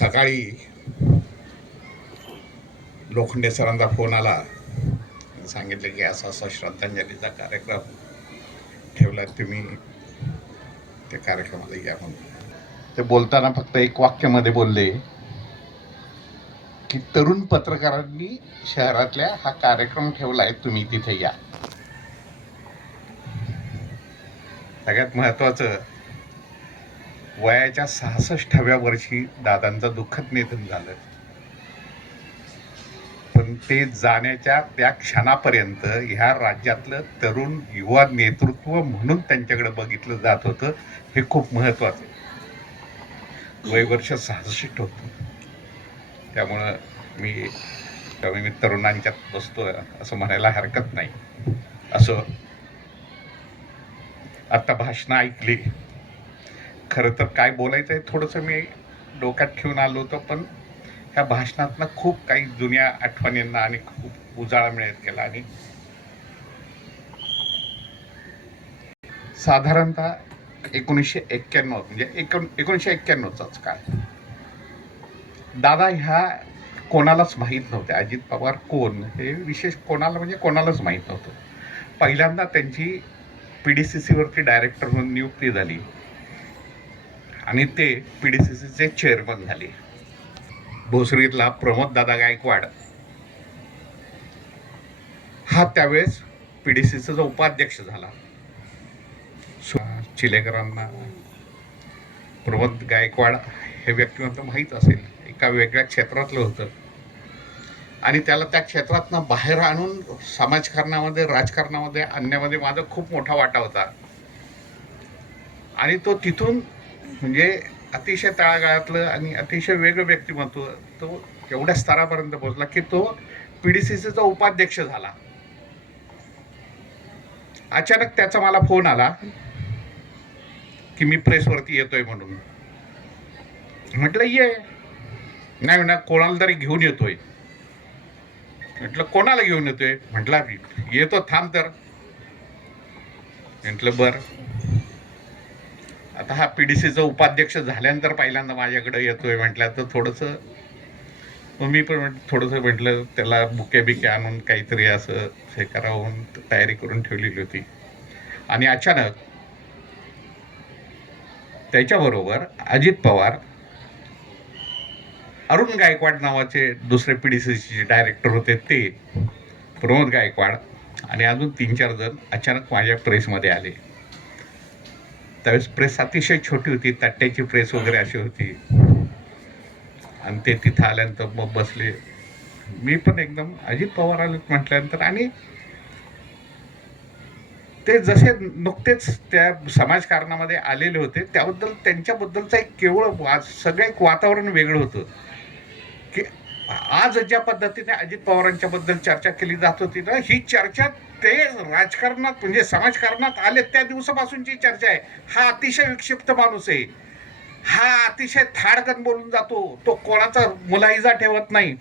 सकाळी लोखंडे सरांचा फोन आला. सांगितलं की असा असा श्रद्धांजलीचा कार्यक्रम ठेवला, तुम्ही त्या कार्यक्रमाला या म्हणून. ते बोलताना फक्त एक वाक्यामध्ये बोलले की तरुण पत्रकारांनी शहरातल्या हा कार्यक्रम ठेवलाय, तुम्ही तिथे या. सगळ्यात महत्वाचं, वयाच्या 66व्या वर्षी दादांचं दुःखद निधन झालं, पण ते जाण्याच्या त्या क्षणापर्यंत ह्या राज्यातलं तरुण युवा नेतृत्व म्हणून त्यांच्याकडे बघितलं जात होतं. हे खूप महत्वाचं. वय वर्ष 66 होतं. त्यामुळं मी तरुणांच्यात बसतोय असं म्हणायला हरकत नाही. असं आता भाषणं ऐकली. खरं तर काय बोलायचं आहे थोडंसं मी डोक्यात ठेवून आलो होतो, पण ह्या भाषणातनं खूप काही जुन्या आठवणींना आणि खूप उजाळा मिळत गेला. आणि साधारणतः 1991 म्हणजे 1991चाच काळ. दादा ह्या कोणालाच माहीत नव्हते. अजित पवार कोण हे विशेष कोणालाच माहीत नव्हतं. पहिल्यांदा त्यांची PDCC वरती डायरेक्टर म्हणून नियुक्ती झाली आणि ते PDCCचे चेअरमन झाले. भोसरीतला प्रमोद दादा गायकवाड हा त्यावेळेस PDCCचा उपाध्यक्ष झाला. चिलेकरांना प्रमोद गायकवाड हे व्यक्तिमत्व माहीत असेल. एका वेगळ्या क्षेत्रातलं होतं आणि त्याला त्या क्षेत्रातनं बाहेर आणून समाजकारणामध्ये, राजकारणामध्ये आणण्यामध्ये माझा खूप मोठा वाटा होता. आणि तो तिथून म्हणजे अतिशय तळागाळातलं आणि अतिशय वेगळं व्यक्तिमत्व, तो एवढ्या स्तरापर्यंत पोहोचला की तो PDCCचा उपाध्यक्ष झाला. अचानक त्याचा मला फोन आला की मी प्रेसवरती येतोय म्हणून. म्हटलं ये. नाही म्हणा, कोणाला तरी घेऊन येतोय. म्हटलं कोणाला घेऊन येतोय? म्हटलं येतो, थांब तर. म्हटलं बर. आता हा PDCCचा उपाध्यक्ष झाल्यानंतर पहिल्यांदा माझ्याकडे येतोय म्हटलं तर थोडंसं मी पण थोडंसं म्हटलं त्याला बुके बिके आणून काहीतरी असं हे करावं, तयारी करून ठेवलेली होती. आणि अचानक त्याच्याबरोबर अजित पवार, अरुण गायकवाड नावाचे दुसरे PDCCचे डायरेक्टर होते ते, प्रमोद गायकवाड आणि अजून 3-4 जण अचानक माझ्या प्रेसमध्ये आले. त्यावेळेस प्रेस अतिशय छोटी होती, तट्ट्याची प्रेस वगैरे अशी होती. आणि ते तिथं आल्यानंतर मग बसले. मी पण एकदम अजित पवार आले म्हटल्यानंतर, आणि ते जसे नुकतेच त्या समाजकारणामध्ये आलेले होते त्याबद्दल त्यांच्याबद्दलचं एक केवळ सगळं एक वातावरण वेगळं होतं. की आज ज्या पद्धतीने अजित पवारांच्या बद्दल चर्चा केली जात होती ना, ही चर्चा ते राजकारणात म्हणजे समाजकारणात आले त्या दिवसापासूनची चर्चा आहे. हा अतिशय विक्षिप्त माणूस आहे. हा अतिशय थाडकन बोलून जातो. तो कोणाचा मुलाहिजा ठेवत नाही.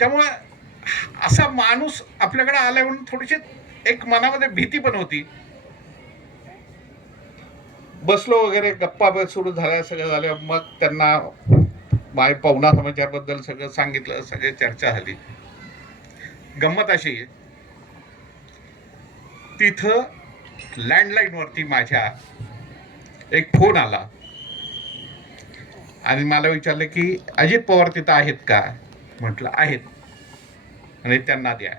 त्यामुळे असा माणूस आपल्याकडे आला म्हणून थोडीशी एक मनामध्ये भीती पण होती. बसलो वगैरे, गप्पा सुरू झाल्या, सगळं झालं. मग त्यांना पवना समाचारबद्दल सगळं सांगितलं, सगळी चर्चा झाली. गंमत अशी, तिथं लँडलाईन वरती माझ्या एक फोन आला आणि मला विचारलं की अजित पवार तिथं आहेत का? म्हटलं आहेत. आणि त्यांना द्या.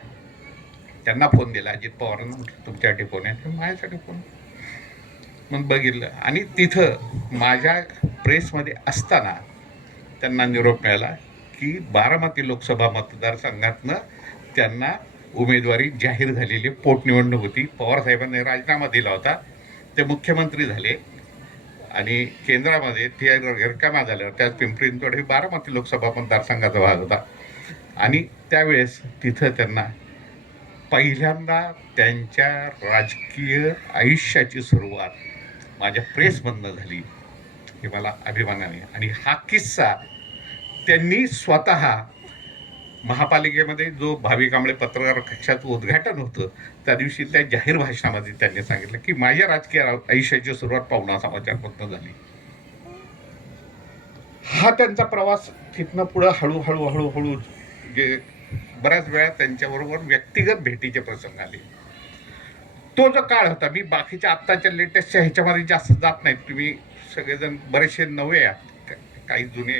त्यांना फोन दिला अजित पवारांना. म्हटलं तुमच्यासाठी फोन आहे? माझ्यासाठी फोन. मग बघितलं आणि तिथं माझ्या प्रेसमध्ये असताना त्यांना निरोप मिळाला की बारामती लोकसभा मतदारसंघातनं त्यांना उमेदवारी जाहीर झालेली, पोटनिवडणूक होती. पवारसाहेबांनी राजीनामा दिला होता. ते मुख्यमंत्री झाले आणि केंद्रामध्ये ते रिकामा झाल्यावर त्या पिंपरी चिंचवड ही बारामती लोकसभा मतदारसंघाचा भाग होता. आणि त्यावेळेस तिथं त्यांना पहिल्यांदा त्यांच्या राजकीय आयुष्याची सुरुवात माझ्या प्रेसमधनं झाली. हे मला अभिमानाने. आणि हा किस्सा त्यांनी स्वतः महापालिकेमध्ये जो भावी कांबळे पत्रकार कक्षाचं उद्घाटन होतं त्या दिवशी त्या जाहीर भाषणामध्ये त्यांनी सांगितलं की माझ्या राजकीय आयुष्याची सुरुवात पवना समाचारमधनं झाली. हा त्यांचा प्रवास तिथनं पुढं हळूहळू हळूहळू जे बऱ्याच वेळा त्यांच्याबरोबर व्यक्तिगत भेटीचे प्रसंग आले. तो जो काळ होता, मी बाकीच्या आत्ताच्या लेटेस्टच्या ह्याच्यामध्ये जास्त जात नाहीत, तुम्ही सगळेजण बरेचसे नवे आहात, काही जुने,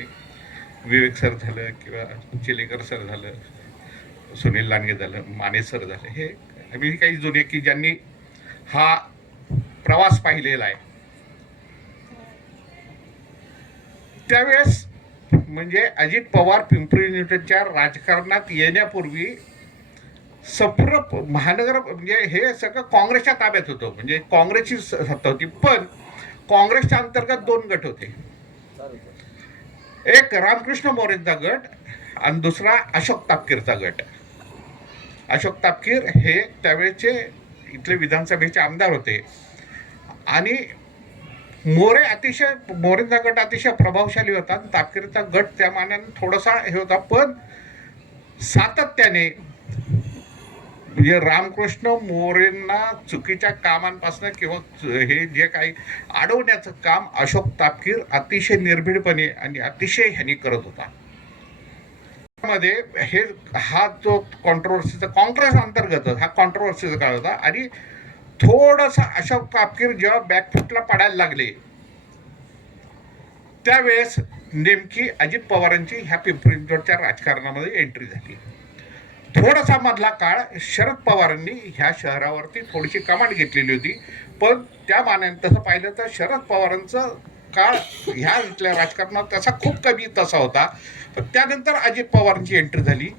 विवेक सर झालं किंवा चिलेकर सर झालं, सुनील लांडगे झालं, माने सर झाले, हे आम्ही काही जुने की ज्यांनी हा प्रवास पाहिलेला आहे. त्यावेळेस म्हणजे अजित पवार पिंपरी चिंचवडच्या राजकारणात येण्यापूर्वी संपूर्ण महानगर म्हणजे हे सगळं काँग्रेसच्या ताब्यात होतं, म्हणजे काँग्रेसची सत्ता होती. पण काँग्रेसच्या अंतर्गत दोन गट होते, एक रामकृष्ण मोरेंचा गट आणि दुसरा अशोक तापकीरचा गट. अशोक तापकीर हे त्यावेळेचे इथले विधानसभेचे आमदार होते आणि मोरेंचा गट अतिशय प्रभावशाली होता आणि तापकीरचा गट त्या मानाने थोडासा हे होता. पण सातत्याने म्हणजे रामकृष्ण मोरेंना चुकीच्या कामांपासून किंवा हे जे काही अडवण्याचं काम अशोक तापकीर अतिशय निर्भीडपणे आणि अतिशय ह्यानी करत होता. मध्ये हे हा जो कॉन्ट्रोवर्सीचा काँग्रेस अंतर्गत हा कॉन्ट्रोवर्सीचा काळ होता आणि थोडासा अशोक तापकीर जेव्हा बॅकफुटला पडायला लागले त्यावेळेस नेमकी अजित पवारांची ह्या पिंपरी चिंचवडच्या राजकारणामध्ये एंट्री झाली. थोडासा मधला काळ शरद पवारांनी ह्या शहरावरती थोडीशी कमांड घेतलेली होती, पण त्या मानाने तसं पाहिलं तर शरद पवारांचं काळ ह्या इथल्या राजकारणात तसा खूप कमी तसा होता. पण त्यानंतर अजित पवारांची एंट्री झाली